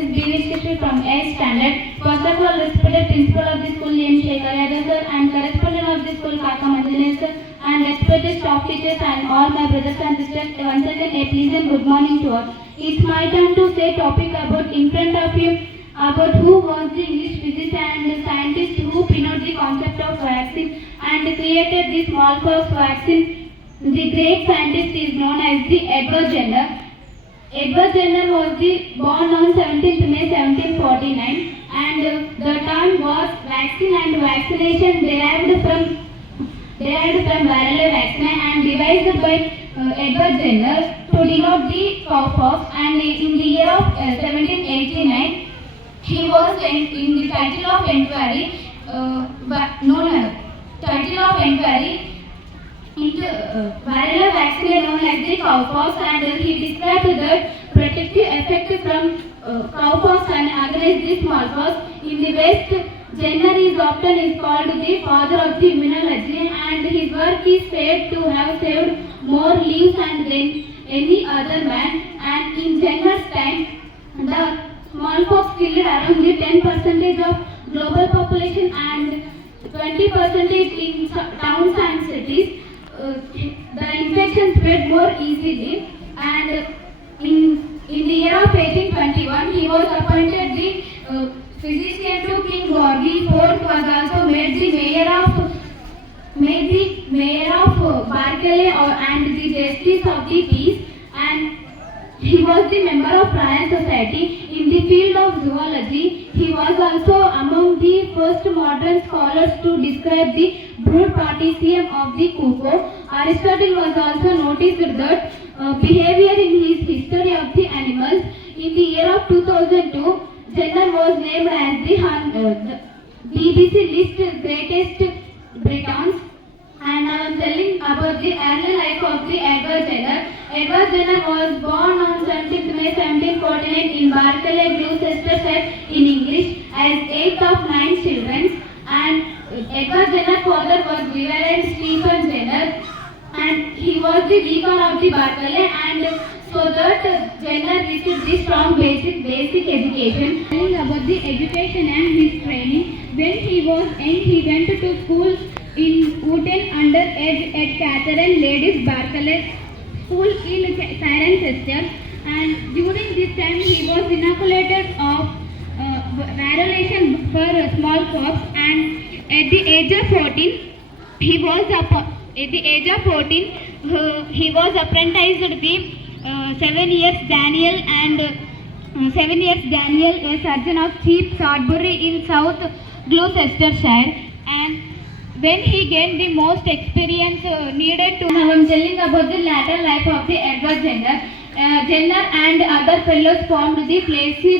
is B.V. Shishri from 8th standard. First of all, respected principal of the school named Shekhar Yadav sir and correspondent of the school Kaka Manjane sir and respected staff teachers and all my brothers and sisters. Once again, a pleasant good morning to all. It's my turn to say topic about in front of you about who was the English physicist and scientist who pinned the concept of vaccine and created the smallpox vaccine. The great scientist is known as the Edward Jenner. Edward Jenner was born on 17th May 1749 and the term was vaccine and vaccination derived from variola vaccine and devised by Edward Jenner to denote the cowpox, and in the year of 1789 he was in the title of inquiry into variola vaccine known as the cowpox, and he described the protective effect from cowpox and against the smallpox. In the West, Jenner is often called the father of the immunology, and his work is said to have saved more lives than any other man. And in Jenner's time, the smallpox killed around the 10% of global population and 20% in towns and cities. The infection spread more easily, and in the year of 1821 he was appointed the physician to King George IV, was also made the mayor of Berkeley and the justice of the peace, and he was the member of Royal Society. In the field of zoology, he was also among the first modern scholars to describe the brood patricium of the cuckoo. Aristotle was also noticed that behavior in his history of the animals. In the year of 2002, Jenner was named as the BBC list greatest Britons. And I am telling about the early life of the Edward Jenner. Edward Jenner was born on 17th May 1749 in Berkeley, Gloucestershire in English as 8th of 9 children. And Edward Jenner's father was Reverend Stephen Jenner, and he was the deacon of the Berkeley, and so that Jenner received the strong basic education. Telling about the education and his training. When he was young, he went to school in Wooten under Ed Catherine Ladies Berkeley School in Cirencester, and during this time he was inoculated of variolation for smallpox, and at the age of 14 he was apprenticed the 7 years Daniel, a surgeon of Cheap Sudbury in South Gloucestershire, and when he gained the most experience needed to. Now I am telling about the latter life of the Edward Jenner. Jenner and other fellows formed the Placey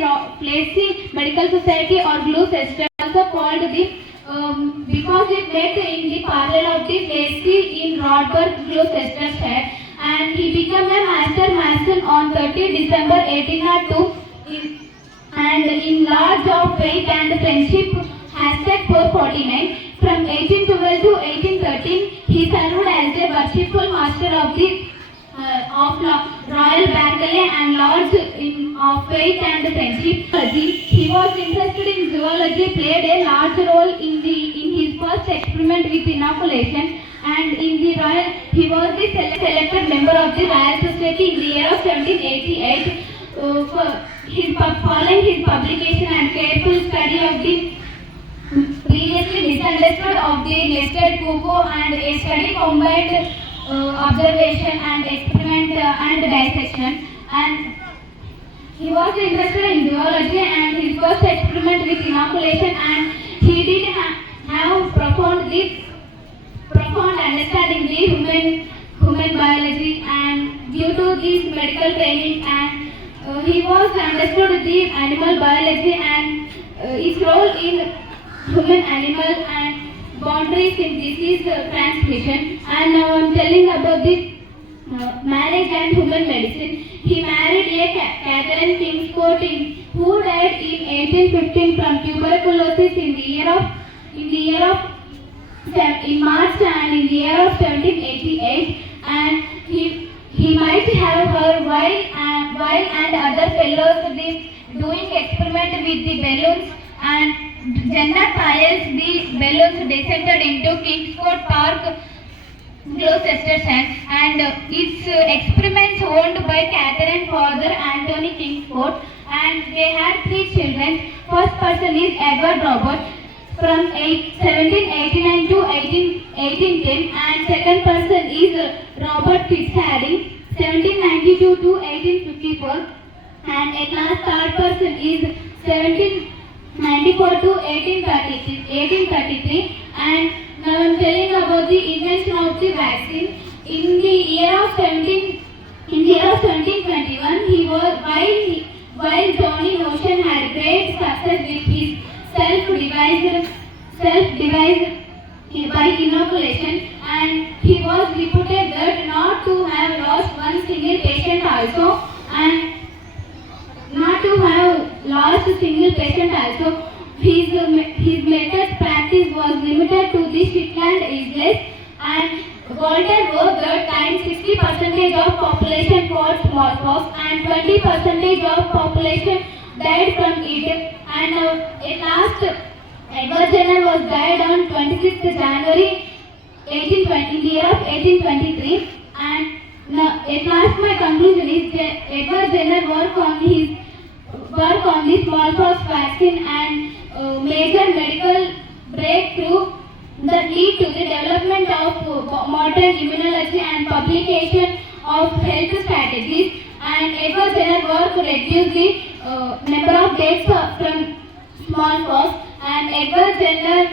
Medical Society or Gloucester, also called the because it met in the parallel of the Placey in Rodberg, Gloucestershire, and he became a master mason on 30 December 1802 and in large of faith and friendship #449. From 1812 to 1813, he served as a worshipful master of the Royal Berkeley and Lords of Faith and Friendship. He was interested in zoology, played a large role in his first experiment with inoculation, and he was the selected member of the Royal Society in the year of 1788. Following his publication and careful study of the previously misunderstood of the nested cuckoo and a study combined observation and experiment and dissection, and he was interested in zoology and his first experiment with inoculation, and he did have profound understanding the human biology, and due to his medical training, and he was understood the animal biology and his role in human animal and boundaries in disease transmission. And now I am telling about the marriage and human medicine. He married a Catherine Kingscourt who died in 1815 from tuberculosis in March and in the year of 1788, and he might have her while and other fellows doing experiment with the balloons, and Jenner trials the balloons descended into Kingscourt Park, Gloucestershire, and its experiments owned by Catherine father Anthony Kingscourt, and they had 3 children. First person is Edward Robert from 1789 to 1810, and second person is Robert Fitzharris 1792 to 1854, and at last third person is 1794 to 1833. And now I am telling about the invention of the vaccine. In the year of 1721, he was while Johnny Notion had great success with his self-devised by inoculation, and he was reported that not to have lost one single patient also, and not to have lost a single patient also. His method practice was limited to the Shetland Isles, and Walter wrote that time 60% of population caught smallpox and 20% of population died from it. And at last, Edward Jenner was died on 26th January 1820, in the year of 1823. And now, at last, my conclusion is that Edward Jenner work on the smallpox vaccine and major medical breakthrough that lead to the development of modern immunology and publication of health strategies. And Edward Jenner work reduced the number of deaths from smallpox. And Edward Jenner,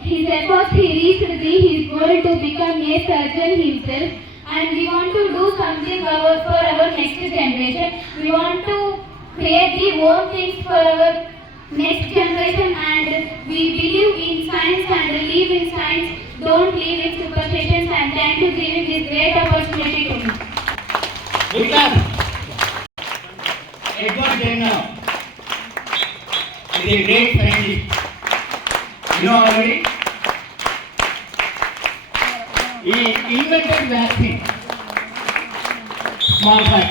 his efforts, he reached his goal to become a surgeon himself. And we want to do something for our next generation. We want to create the own things for our next generation, and we believe in science and live in science. Don't live in superstitions, and thank you for giving this great opportunity to me. Because Edward Jenner is a great scientist. You know already? He invented vaccine, smallpox.